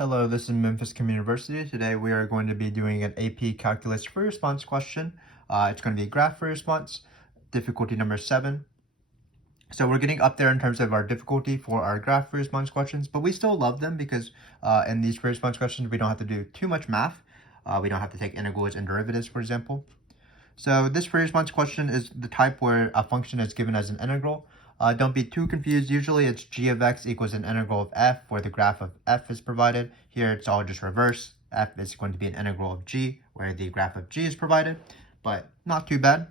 Hello, this is Memphis Communiversity. Today we are going to be doing an AP Calculus free response question. It's going to be a graph free response, difficulty number 7. So we're getting up there in terms of our difficulty for our graph free response questions, but we still love them because in these free response questions we don't have to do too much math. We don't have to take integrals and derivatives, for example. So this free response question is the type where a function is given as an integral. Don't be too confused. Usually it's g of x equals an integral of f where the graph of f is provided. Here it's all just reverse. F is going to be an integral of g where the graph of g is provided, but not too bad.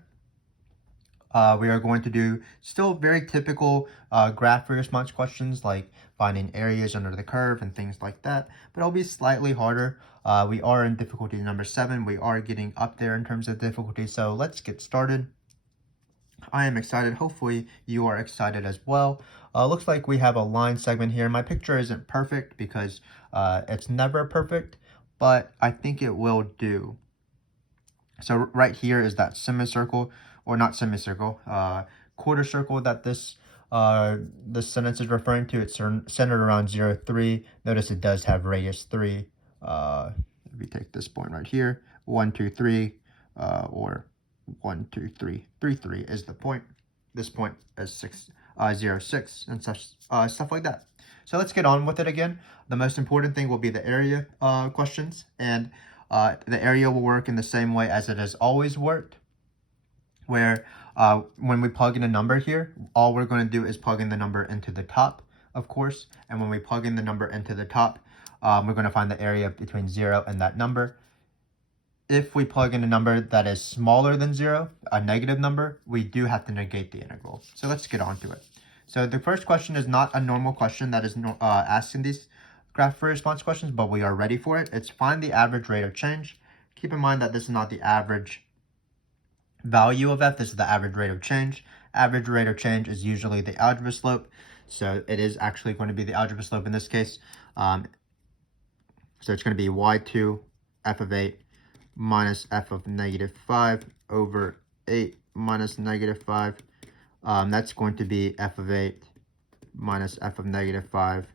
We are going to do still very typical graph free response questions like finding areas under the curve and things like that, but it'll be slightly harder. We are in difficulty number 7. We are getting up there in terms of difficulty, so let's get started. I am excited. Hopefully you are excited as well. Looks like we have a line segment here. My picture isn't perfect because it's never perfect, but I think it will do. So right here is that semicircle, or not semicircle, quarter circle that this sentence is referring to. It's centered around 0, 3. Notice it does have radius 3. If we take this point right here, 1, 2, 3, or 1, 2, 3, 3, 3 is the point. This point is 6, 0, 6, and such stuff like that. So let's get on with it again. The most important thing will be the area questions, and the area will work in the same way as it has always worked, where when we plug in a number here, all we're going to do is plug in the number into the top, of course, and when we plug in the number into the top, we're going to find the area between 0 and that number. If we plug in a number that is smaller than 0, a negative number, we do have to negate the integral. So let's get on to it. So the first question is not a normal question that is asked in these graph free response questions, but we are ready for it. It's find the average rate of change. Keep in mind that this is not the average value of f, this is the average rate of change. Average rate of change is usually the algebra slope, so it is actually going to be the algebra slope in this case. So it's going to be y2 f of 8 minus f of negative 5 over 8 minus negative 5. That's going to be f of 8 minus f of negative 5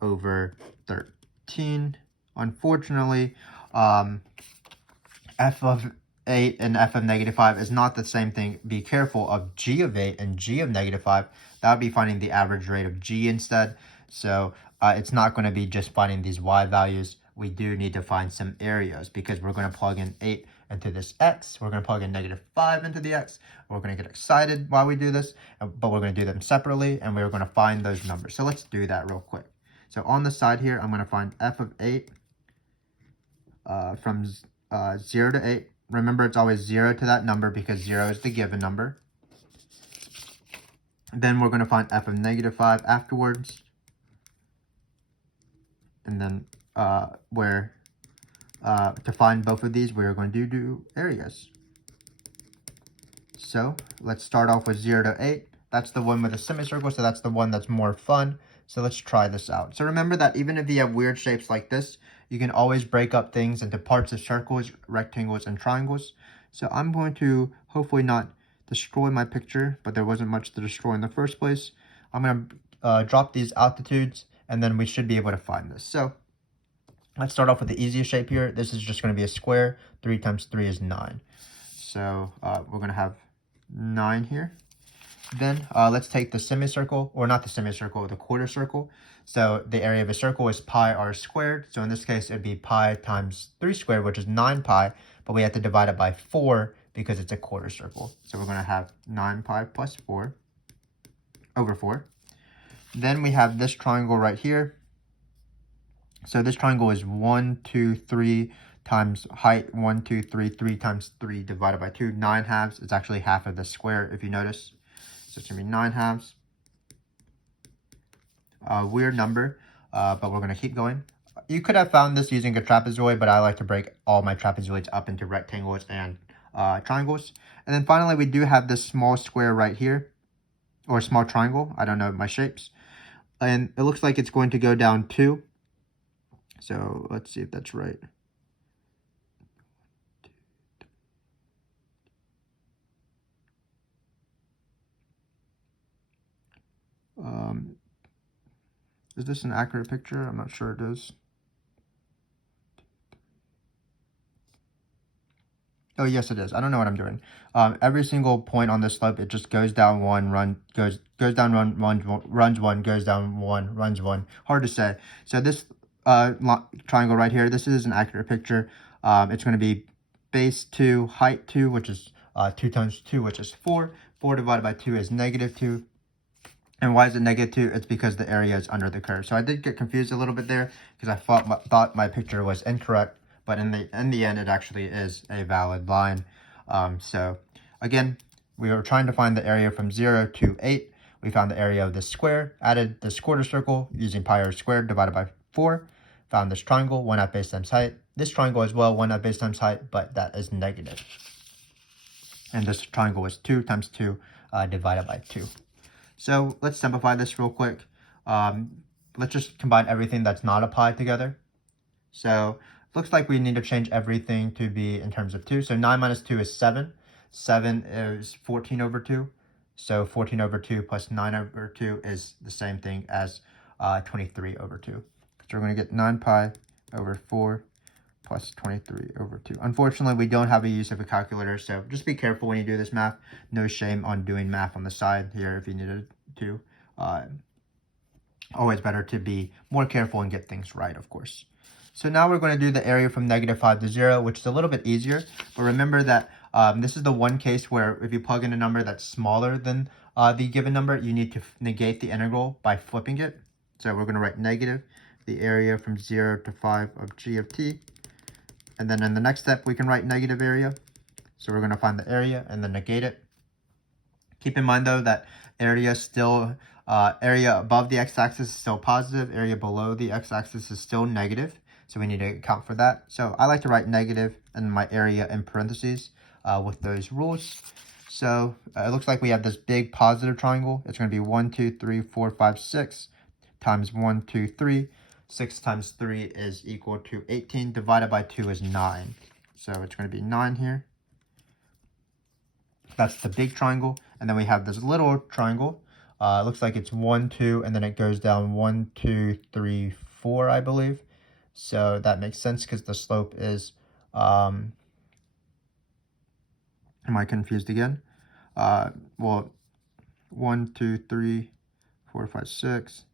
over 13. Unfortunately, f of 8 and f of negative 5 is not the same thing. Be careful of g of 8 and g of negative 5. That would be finding the average rate of g instead. So it's not going to be just finding these y values. We do need to find some areas because we're going to plug in 8 into this x. We're going to plug in negative 5 into the x. We're going to get excited while we do this, but we're going to do them separately, and we're going to find those numbers. So let's do that real quick. So on the side here, I'm going to find f of 8 from 0 to 8. Remember, it's always 0 to that number because 0 is the given number. Then we're going to find f of negative 5 afterwards. And then to find both of these, we're going to do areas. So let's start off with 0 to 8. That's the one with a semicircle, so that's the one that's more fun. So let's try this out. So remember that even if you have weird shapes like this, you can always break up things into parts of circles, rectangles, and triangles. So I'm going to hopefully not destroy my picture, but there wasn't much to destroy in the first place. I'm going to drop these altitudes, and then we should be able to find this. So let's start off with the easiest shape here. This is just going to be a square. 3 times 3 is 9. So we're going to have 9 here. Then let's take the semicircle, or not the semicircle, the quarter circle. So the area of a circle is pi r squared. So in this case, it'd be pi times 3 squared, which is 9 pi, but we have to divide it by 4 because it's a quarter circle. So we're going to have 9 pi plus 4 over 4. Then we have this triangle right here. So this triangle is 1, 2, 3 times height, 1, 2, 3, 3 times 3 divided by 2, 9 halves. It's actually half of the square, if you notice. So it's going to be 9 halves. Weird number, but we're going to keep going. You could have found this using a trapezoid, but I like to break all my trapezoids up into rectangles and triangles. And then finally, we do have this small square right here, or small triangle. I don't know my shapes. And it looks like it's going to go down 2. So let's see if that's right. Is this an accurate picture? I'm not sure it is. Oh, yes, it is. I don't know what I'm doing. Every single point on this slope, it just goes down one, goes down one, runs one, goes down one, runs one. Hard to say. So this triangle right here, this is an accurate picture. It's going to be base 2, height 2, which is 2 times 2, which is 4. 4 divided by 2 is -2. And why is it -2? It's because the area is under the curve. So I did get confused a little bit there because I thought my picture was incorrect. But in the end, it actually is a valid line. So again, we were trying to find the area from 0 to 8. We found the area of this square, added this quarter circle using pi r squared divided by 4. Found this triangle, 1 at base times height. This triangle as well, 1 at base times height, but that is negative. And this triangle was 2 times 2 divided by 2. So let's simplify this real quick. Let's just combine everything that's not a pi together. So looks like we need to change everything to be in terms of 2. So 9 minus 2 is 7. 7 is 14 over 2. So 14 over 2 plus 9 over 2 is the same thing as 23 over 2. So we're going to get 9 pi over 4 plus 23 over 2. Unfortunately, we don't have a use of a calculator, so just be careful when you do this math. No shame on doing math on the side here if you needed to. Always better to be more careful and get things right, of course. So now we're going to do the area from -5 to 0, which is a little bit easier. But remember that this is the one case where if you plug in a number that's smaller than the given number, you need to negate the integral by flipping it. So we're going to write negative the area from 0 to 5 of g of t. And then in the next step, we can write negative area. So we're going to find the area and then negate it. Keep in mind, though, that area still, area above the x-axis is still positive. Area below the x-axis is still negative. So we need to account for that. So I like to write negative and my area in parentheses with those rules. So it looks like we have this big positive triangle. It's going to be 1, 2, 3, 4, 5, 6 times 1, 2, 3. 6 times 3 is equal to 18. Divided by 2 is 9. So it's going to be 9 here. That's the big triangle. And then we have this little triangle. It looks like it's 1, 2, and then it goes down 1, 2, 3, 4, I believe. So that makes sense because the slope is, am I confused again? Well, 1, 2, 3, 4, 5, 6.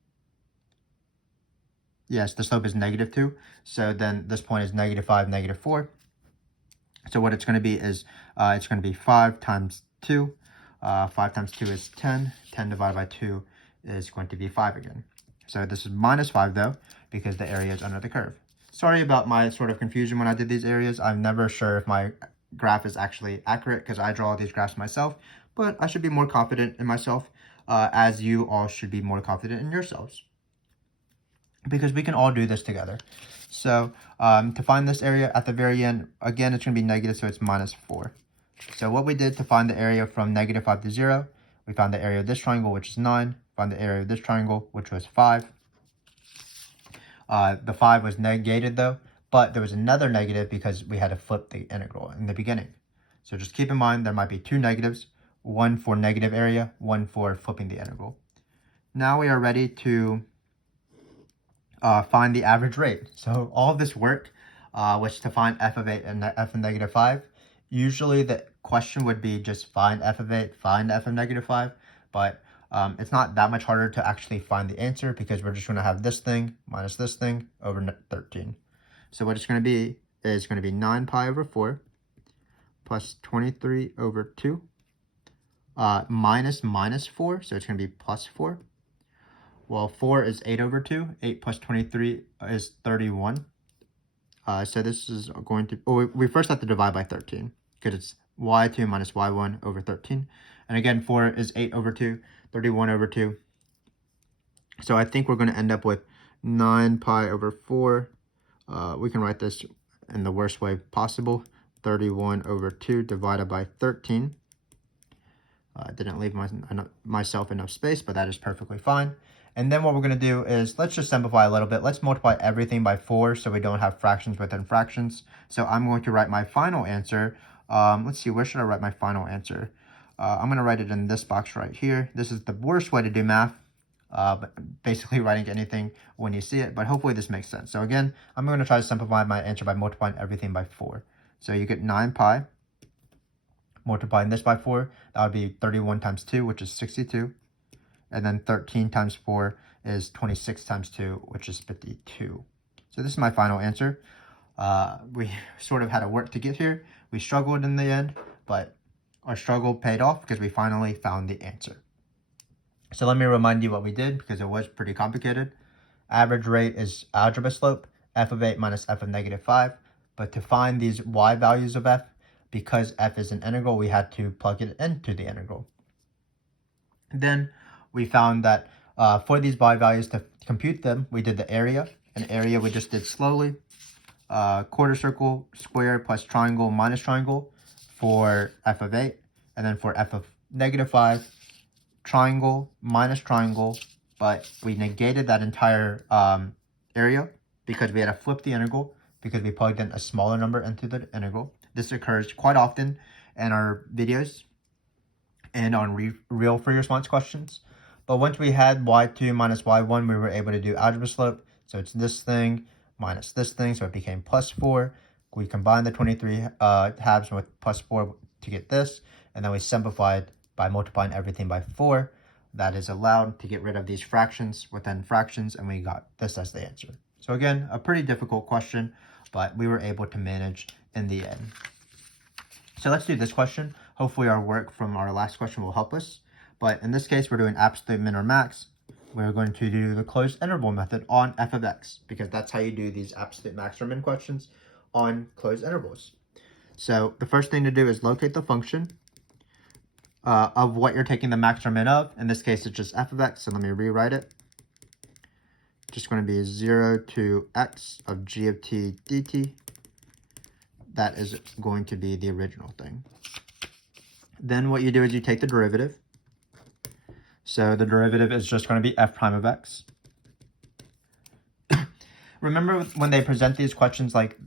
Yes, the slope is -2. So then this point is -5, -4. So what it's going to be is, it's going to be 5 times 2. 5 times 2 is 10. 10 divided by 2 is going to be 5 again. So this is -5 though, because the area is under the curve. Sorry about my sort of confusion when I did these areas. I'm never sure if my graph is actually accurate because I draw these graphs myself, but I should be more confident in myself, as you all should be more confident in yourselves, because we can all do this together. So to find this area at the very end, again, it's going to be negative, so it's -4. So what we did to find the area from -5 to 0, we found the area of this triangle, which is 9, found the area of this triangle, which was 5. The 5 was negated though, but there was another negative because we had to flip the integral in the beginning. So just keep in mind there might be 2 negatives, one for negative area, one for flipping the integral. Now we are ready to find the average rate. So all of this work was to find f of 8 and f of -5. Usually the question would be just find f of 8, find f of -5, but it's not that much harder to actually find the answer because we're just going to have this thing minus this thing over 13. So what it's going to be is going to be 9 pi over 4 plus 23 over 2 minus -4, so it's going to be +4. Well, 4 is 8 over 2. 8 plus 23 is 31. So this is going to, we first have to divide by 13 because it's y2 minus y1 over 13. And again, 4 is 8 over 2, 31 over 2. So I think we're going to end up with 9 pi over 4. We can write this in the worst way possible. 31 over 2 divided by 13. I didn't leave myself enough space, but that is perfectly fine. And then what we're going to do is, let's just simplify a little bit. Let's multiply everything by 4 so we don't have fractions within fractions. So I'm going to write my final answer. Let's see, where should I write my final answer? I'm going to write it in this box right here. This is the worst way to do math, but basically writing anything when you see it. But hopefully this makes sense. So again, I'm going to try to simplify my answer by multiplying everything by 4. So you get 9 pi multiplying this by 4, that would be 31 times 2, which is 62. And then 13 times 4 is 26 times 2, which is 52. So this is my final answer. We sort of had to work to get here. We struggled in the end, but our struggle paid off because we finally found the answer. So let me remind you what we did because it was pretty complicated. Average rate is algebra slope, f of 8 minus f of negative 5. But to find these y values of f, because f is an integral, we had to plug it into the integral. Then we found that for these y values, to compute them, we did the area. And area we just did slowly. Quarter circle, square plus triangle minus triangle for f of 8. And then for f of negative 5, triangle minus triangle. But we negated that entire area because we had to flip the integral because we plugged in a smaller number into the integral. This occurs quite often in our videos and on real free response questions. But once we had y2 minus y1, we were able to do algebra slope. So it's this thing minus this thing, so it became plus 4. We combined the 23 halves with plus 4 to get this, and then we simplified by multiplying everything by 4. That is allowed to get rid of these fractions within fractions, and we got this as the answer. So again, a pretty difficult question, but we were able to manage in the end. So let's do this question. Hopefully our work from our last question will help us. But in this case, we're doing absolute min or max. We're going to do the closed interval method on f of x, because that's how you do these absolute max or min questions on closed intervals. So the first thing to do is locate the function of what you're taking the max or min of. In this case, it's just f of x, so let me rewrite it. Just going to be 0 to x of g of t dt. That is going to be the original thing. Then what you do is you take the derivative. So the derivative is just going to be f prime of x. Remember when they present these questions like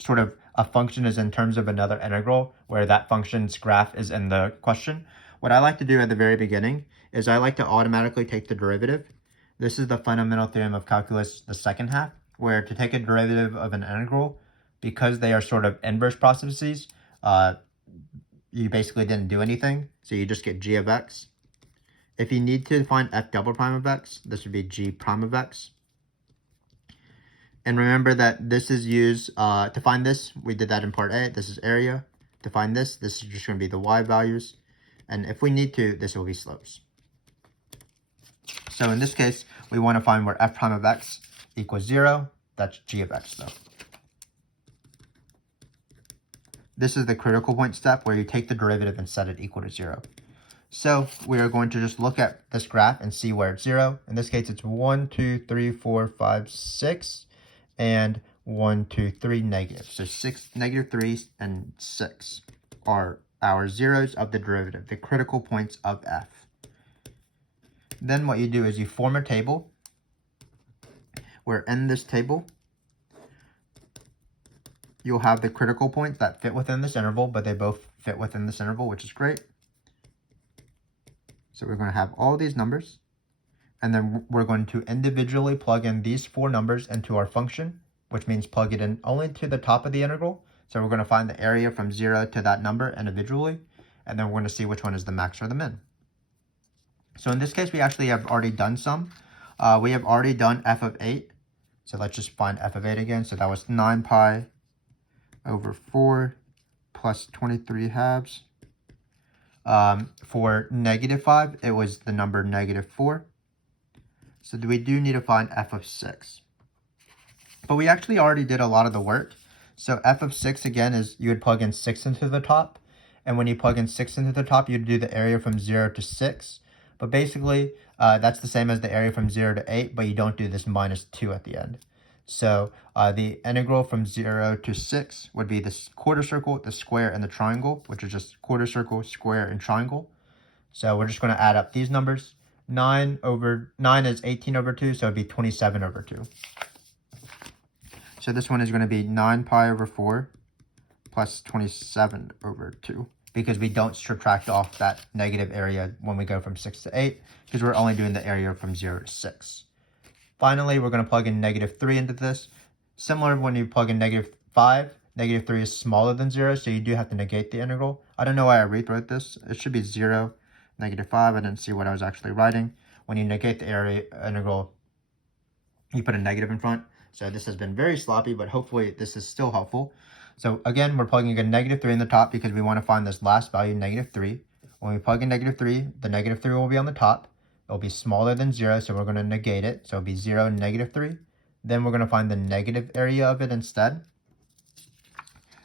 sort of a function is in terms of another integral where that function's graph is in the question? What I like to do at the very beginning is I like to automatically take the derivative. This is the fundamental theorem of calculus, the second half, where to take a derivative of an integral, because they are sort of inverse processes, you basically didn't do anything, so you just get g of x. If you need to find f double prime of x, this would be g prime of x. And remember that this is used, to find this, we did that in part A, this is area. To find this is just going to be the y values. And if we need to, this will be slopes. So in this case, we want to find where f prime of x equals 0. That's g of x though. This is the critical point step where you take the derivative and set it equal to 0. So we are going to just look at this graph and see where it's 0. In this case, it's 1, 2, 3, 4, 5, 6, and 1, 2, 3 negative. So 6, negative 3, and 6 are our zeros of the derivative, the critical points of f. Then what you do is you form a table where in this table, you'll have the critical points that fit within this interval, but they both fit within this interval, which is great. So we're going to have all these numbers, and then we're going to individually plug in these 4 numbers into our function, which means plug it in only to the top of the integral. So we're going to find the area from 0 to that number individually, and then we're going to see which one is the max or the min. So in this case, we actually have already done some. We have already done f of 8. So let's just find f of 8 again. So that was 9 pi over 4 plus 23 halves. For negative 5, it was the number negative 4. So we do need to find f of 6. But we actually already did a lot of the work. So f of 6, again, is you would plug in 6 into the top. And when you plug in 6 into the top, you'd do the area from 0 to 6. But basically, that's the same as the area from 0 to 8, but you don't do this minus 2 at the end. So the integral from 0 to 6 would be this quarter circle, the square, and the triangle, which is just quarter circle, square, and triangle. So we're just going to add up these numbers. 9 is 18 over 2, so it would be 27 over 2. So this one is going to be 9 pi over 4 plus 27 over 2. Because we don't subtract off that negative area when we go from 6 to 8, because we're only doing the area from 0 to 6. Finally, we're going to plug in negative 3 into this. Similar when you plug in negative 5, Negative 3 is smaller than 0, so you do have to negate the integral. I don't know why I rewrote this. It should be 0, negative 5. I didn't see what I was actually writing. When you negate the area integral, you put a negative in front. So this has been very sloppy, but hopefully this is still helpful. So again, we're plugging in negative 3 in the top because we want to find this last value, negative 3. When we plug in negative 3, the negative 3 will be on the top. It will be smaller than 0, so we're going to negate it. So it'll be 0, negative 3. Then we're going to find the negative area of it instead.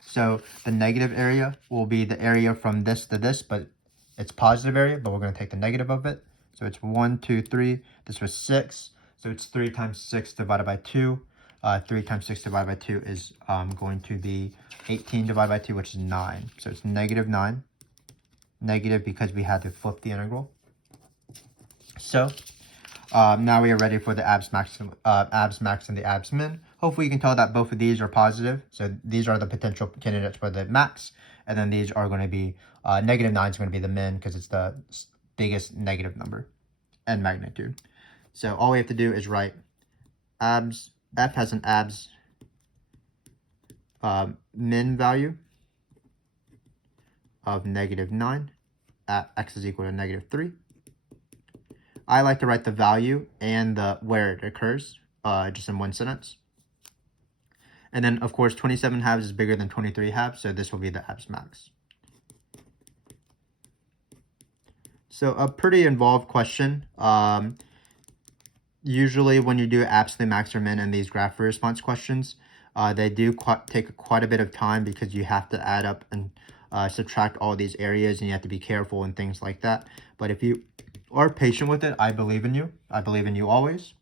So the negative area will be the area from this to this, but it's positive area, but we're going to take the negative of it. So it's 1, 2, 3. This was 6. So it's 3 times 6 divided by 2. 3 times 6 divided by 2 is going to be 18 divided by 2, which is 9. So it's negative 9. Negative because we had to flip the integral. So now we are ready for the abs max and the abs min. Hopefully you can tell that both of these are positive. So these are the potential candidates for the max. And then these are going to be, negative 9 is going to be the min because it's the biggest negative number and magnitude. So all we have to do is write abs, F has an abs min value of negative 9 at x is equal to negative 3. I like to write the value and the where it occurs just in one sentence. And then, of course, 27 halves is bigger than 23 halves, so this will be the abs max. So a pretty involved question. Usually when you do absolute max or min in these graph response questions, they do take quite a bit of time because you have to add up and subtract all these areas, and you have to be careful and things like that. But if you are patient with it, I believe in you. I believe in you always.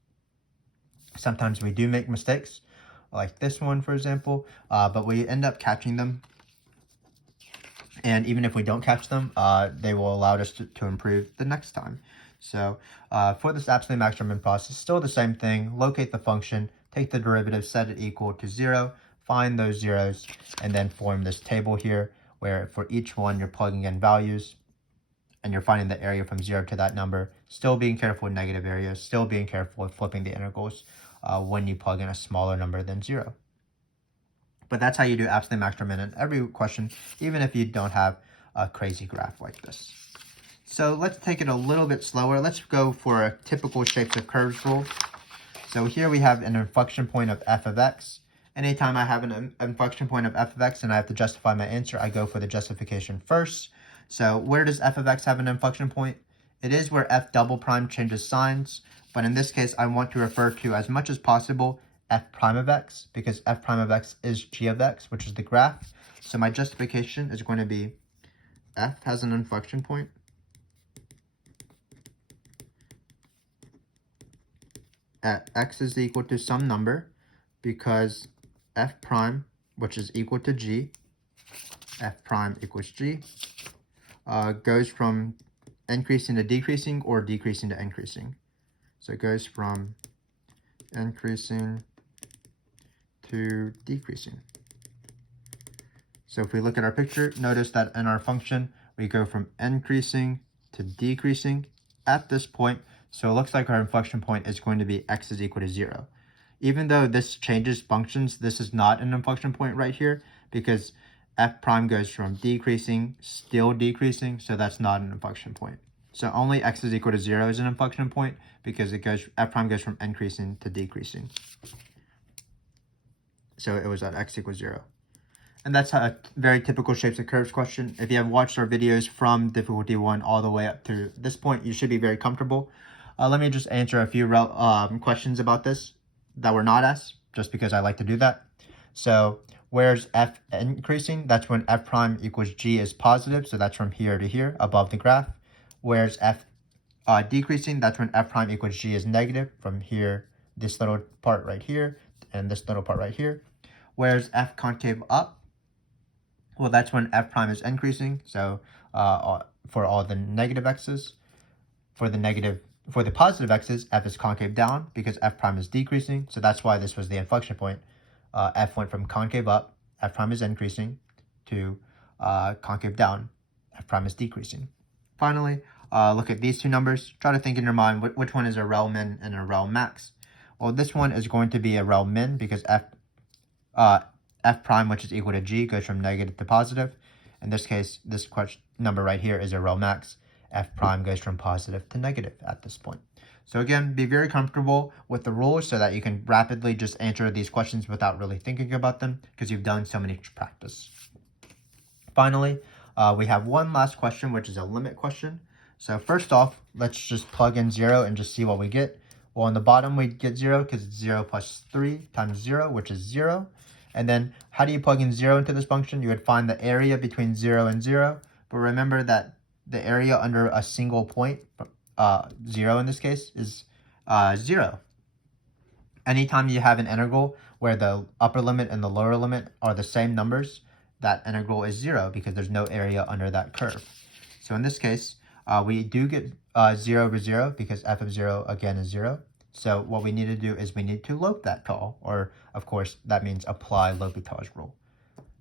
Sometimes we do make mistakes, like this one, for example, but we end up catching them. And even if we don't catch them, they will allow us to improve the next time. So for this absolute max or min process, still the same thing. Locate the function, take the derivative, set it equal to 0, find those zeros, and then form this table here where for each one you're plugging in values and you're finding the area from 0 to that number. Still being careful with negative areas, still being careful with flipping the integrals when you plug in a smaller number than 0. But that's how you do absolute max or min in every question, even if you don't have a crazy graph like this. So let's take it a little bit slower. Let's go for a typical shapes of curves rule. So here we have an inflection point of f of x. Anytime I have an inflection point of f of x and I have to justify my answer, I go for the justification first. So where does f of x have an inflection point? It is where f double prime changes signs, but in this case, I want to refer to as much as possible f prime of x, because f prime of x is g of x, which is the graph. So my justification is going to be f has an inflection point at x is equal to some number, because f prime, which is equal to g, f prime equals g, goes from increasing to decreasing or decreasing to increasing. So it goes from increasing to decreasing. So if we look at our picture, notice that in our function, we go from increasing to decreasing at this point. So it looks like our inflection point is going to be x is equal to 0. Even though this changes functions, this is not an inflection point right here, because f prime goes from decreasing, still decreasing, so that's not an inflection point. So only x is equal to 0 is an inflection point, because f prime goes from increasing to decreasing. So it was at x equals 0. And that's a very typical shapes of curves question. If you have watched our videos from difficulty 1 all the way up to this point, you should be very comfortable. Let me just answer a few questions about this that were not asked, just because I like to do that. So where's f increasing? That's when f prime equals g is positive, so that's from here to here above the graph. Where's f decreasing? That's when f prime equals g is negative, from here, this little part right here, and this little part right here. Where's f concave up? Well, that's when f prime is increasing, so for all the negative x's. For the positive x's, f is concave down because f prime is decreasing, so that's why this was the inflection point. F went from concave up, f prime is increasing, to concave down, f prime is decreasing. Finally, look at these two numbers. Try to think in your mind which one is a rel min and a rel max. Well, this one is going to be a rel min because f prime, which is equal to g, goes from negative to positive. In this case, this number right here is a real max. F prime goes from positive to negative at this point. So again, be very comfortable with the rules so that you can rapidly just answer these questions without really thinking about them because you've done so many practice. Finally, we have one last question, which is a limit question. So first off, let's just plug in 0 and just see what we get. Well, on the bottom, we get 0 because it's 0 plus 3 times 0, which is 0. And then how do you plug in 0 into this function? You would find the area between 0 and 0. But remember that the area under a single point, 0 in this case, is 0. Anytime you have an integral where the upper limit and the lower limit are the same numbers, that integral is 0 because there's no area under that curve. So in this case, we do get 0 over 0 because f of 0 again is 0. So what we need to do is we need to L'Hopital, or of course that means apply L'Hopital's rule.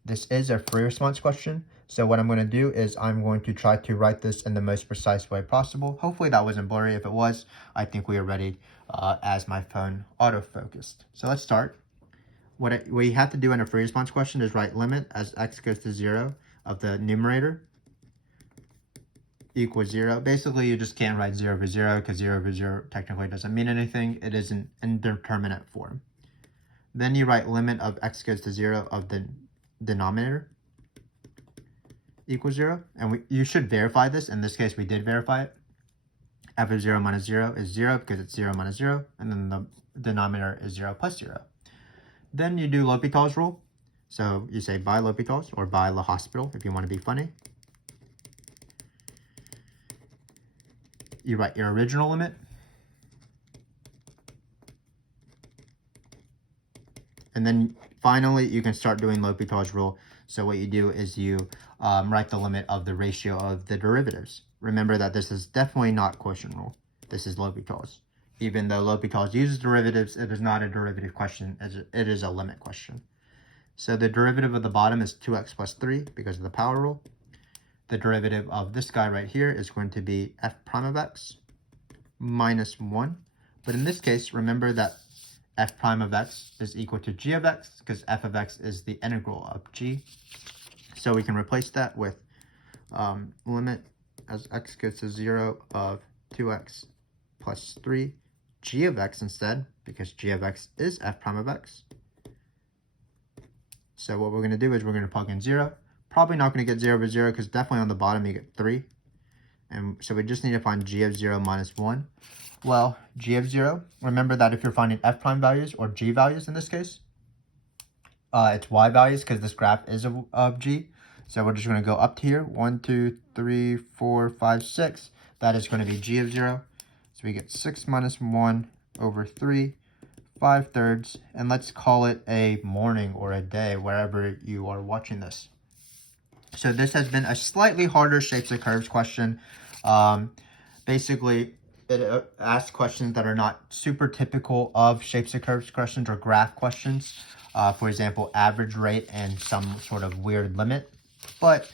This is a free response question. So what I'm going to do is I'm going to try to write this in the most precise way possible. Hopefully that wasn't blurry. If it was, I think we are ready as my phone auto-focused. So let's start. What we have to do in a free response question is write limit as x goes to 0 of the numerator equals 0. Basically, you just can't write 0 over 0 because 0 over 0 technically doesn't mean anything. It is an indeterminate form. Then you write limit of x goes to 0 of the denominator equals 0. And you should verify this. In this case, we did verify it. F of 0 minus 0 is 0 because it's 0 minus 0. And then the denominator is 0 plus 0. Then you do L'Hopital's rule. So you say by L'Hopital's or by Le Hospital if you want to be funny. You write your original limit. And then finally, you can start doing L'Hopital's rule. So what you do is you write the limit of the ratio of the derivatives. Remember that this is definitely not quotient rule. This is L'Hopital's. Even though L'Hopital's uses derivatives, it is not a derivative question. It is a limit question. So the derivative of the bottom is 2x plus 3 because of the power rule. The derivative of this guy right here is going to be f prime of x minus 1. But in this case, remember that f prime of x is equal to g of x because f of x is the integral of g. So we can replace that with limit as x goes to 0 of 2x plus 3 g of x instead, because g of x is f prime of x. So what we're going to do is we're going to plug in 0. Probably not going to get 0 over 0 because definitely on the bottom you get 3. And so we just need to find g of 0 minus 1. Well, g of 0, remember that if you're finding f prime values or g values in this case, it's y values because this graph is of g. So we're just going to go up to here. 1, 2, 3, 4, 5, 6. That is going to be g of 0. So we get 6 minus 1 over 3, 5/3. And let's call it a morning or a day, wherever you are watching this. So this has been a slightly harder shapes of curves question. Basically, it asks questions that are not super typical of shapes of curves questions or graph questions. For example, average rate and some sort of weird limit. But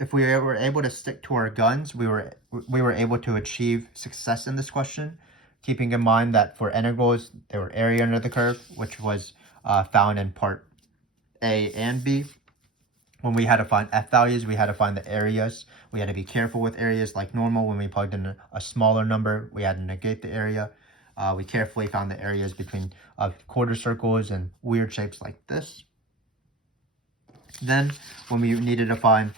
if we were able to stick to our guns, we were able to achieve success in this question. Keeping in mind that for integrals, there were area under the curve, which was found in part A and B. When we had to find f values, we had to find the areas. We had to be careful with areas like normal. When we plugged in a smaller number, we had to negate the area. We carefully found the areas between quarter circles and weird shapes like this. Then when we needed to find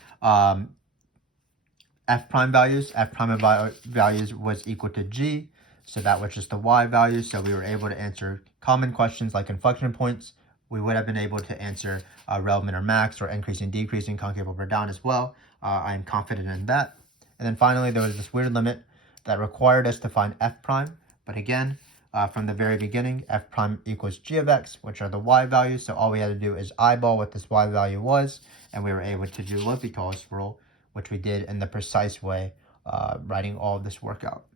f prime values was equal to g. So that was just the y value. So we were able to answer common questions like inflection points. We would have been able to answer relevant or max or increasing, decreasing, concave over down as well. I'm confident in that. And then finally, there was this weird limit that required us to find f prime. But again, from the very beginning, f prime equals g of x, which are the y values. So all we had to do is eyeball what this y value was, and we were able to do L'Hopital's rule, which we did in the precise way, writing all of this work out.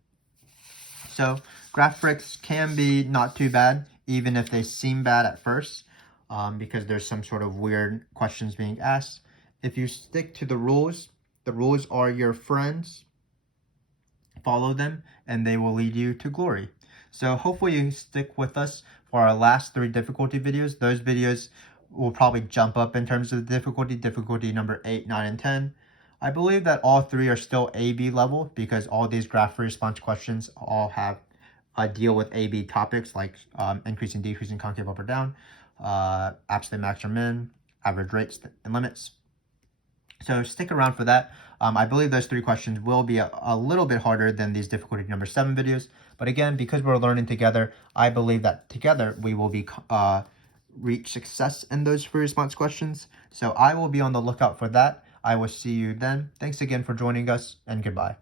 So graph FRQs can be not too bad, even if they seem bad at first, because there's some sort of weird questions being asked. If you stick to the rules are your friends. Follow them, and they will lead you to glory. So hopefully you stick with us for our last 3 difficulty videos. Those videos will probably jump up in terms of the difficulty number 8, 9, and 10. I believe that all three are still AB level because all these graph response questions all have deal with AB topics like increasing, decreasing, concave up or down, absolute max or min, average rates and limits. So stick around for that. I believe those three questions will be a little bit harder than these difficulty number 7 videos. But again, because we're learning together, I believe that together we will be reach success in those free response questions. So I will be on the lookout for that. I will see you then. Thanks again for joining us, and goodbye.